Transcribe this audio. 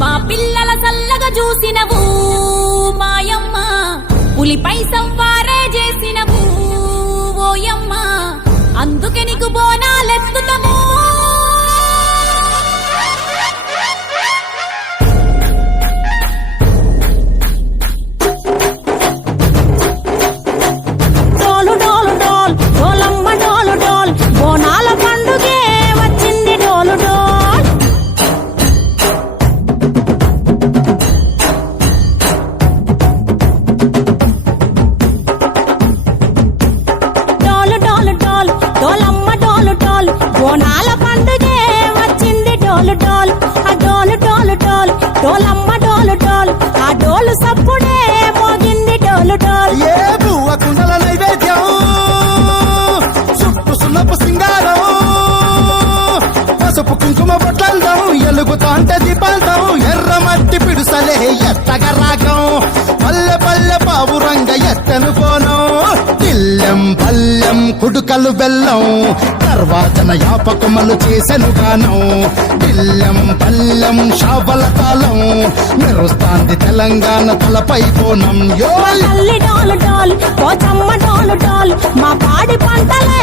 మా పిల్లల చల్లగా చూసినవు మాయమ్మ పులిపై సవ్వారే చేసినవు ఓయమ్మ అందుకే నీకు బోనాలెత్తుతాము బోనాల పండుగే వచ్చింది డోలు డోల్ ఆ డోలు డోలు డోల్ డోలమ్మ డోలు డోల్ ఆ డోలు సప్పుడే మోగింది డోలు డోల్ ఏ బువ్వ కుండల నైవేద్యం సుప్పు సున్నపు సింగారం పసుపు కుంకుమ బొట్లందం ఎలుగుతాంటే దీపాంతం ఎర్ర మట్టి పిడుసలే ఎత్తగ రాగం పల్లె పల్లె పావురంగ ఎత్తను కోనం ఇల్లెం పల్లెం కుడుకలు బెల్లం తర్వాతన యాపకమలు చేసెను గానం ఇల్లెం పల్లెం షాబల కాలం మెరుస్తాంది తెలంగాణ తలపై కోణం తల్లి డోలు డోల్ పోచమ్మ డోలు డోల్ మా పాడి పంటలే